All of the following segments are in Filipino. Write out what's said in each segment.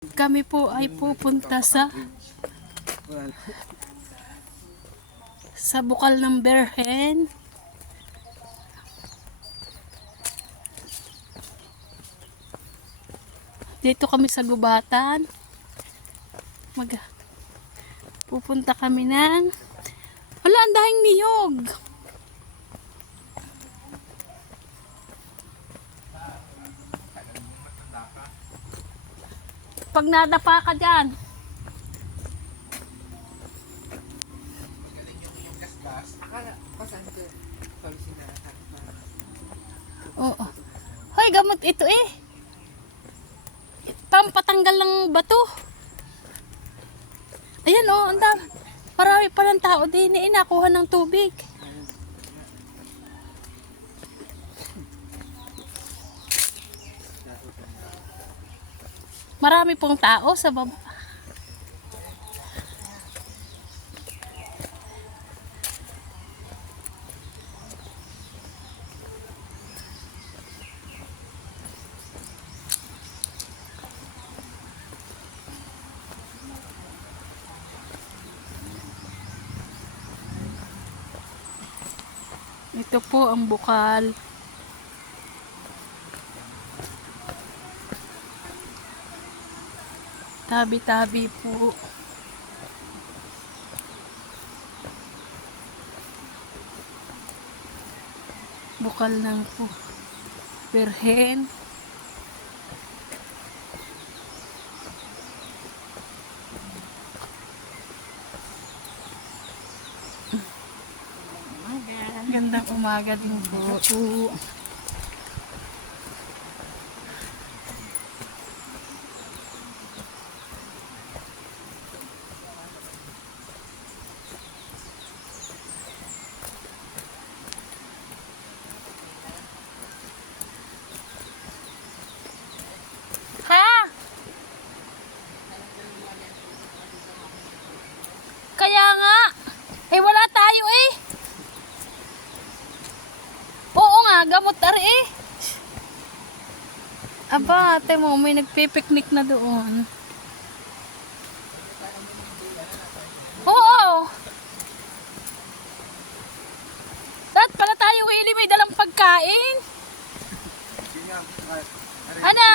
Kami po ay pupunta sa Bukal ng Berhen. Dito kami sa gubatan. Pupunta kami ng wala, ang dahing niyog. Pag nadapa ka dyan. Oo. Hoy, gamot ito eh. Pampatanggal ng bato. Ayan oh, ang dami. Marami palang tao din eh, nakuha ng tubig. Marami pong tao sa baba. Ito po ang bukal. Tabi-tabi po. Bukal ng po. Berhen. Gandang umaga din po. Ha? Kaya nga. Eh wala tayo eh. Oo nga, gamot ari eh. Aba, ate mo, may nagpipiknik na doon. Oo. Dapat pala tayo ili, may dalang pagkain. Ano?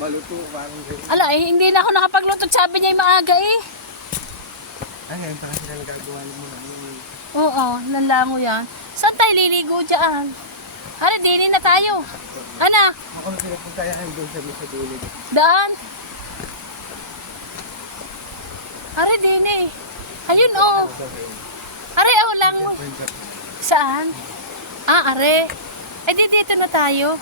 Maluto, parang Ala, eh, hindi na ako nakapagluto. Sabi niya maaga eh. ay, ngayon pa kasi na nagagawa mo na. Oo, lalango yan. Saan tayo liligo dyan? Ano, dinin na tayo. Ano? Ako na pinapuntayan doon sa dulo. Daan? Are, dini. Ayun, oh. Are, oh lang. Saan? Ah, are. Eh, di dito na tayo.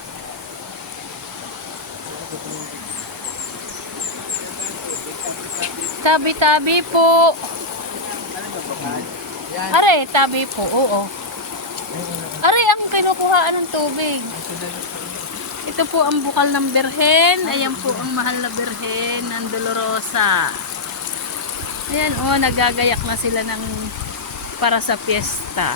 Tabi-tabi po. Are, tabi po. Oo. Are, ang kinukuhaan ng tubig. Ito po ang bukal ng Berhen. Ayan po ang mahal na Berhen ng Dolorosa. Ayan, oh, nagagayak na sila ng para sa fiesta.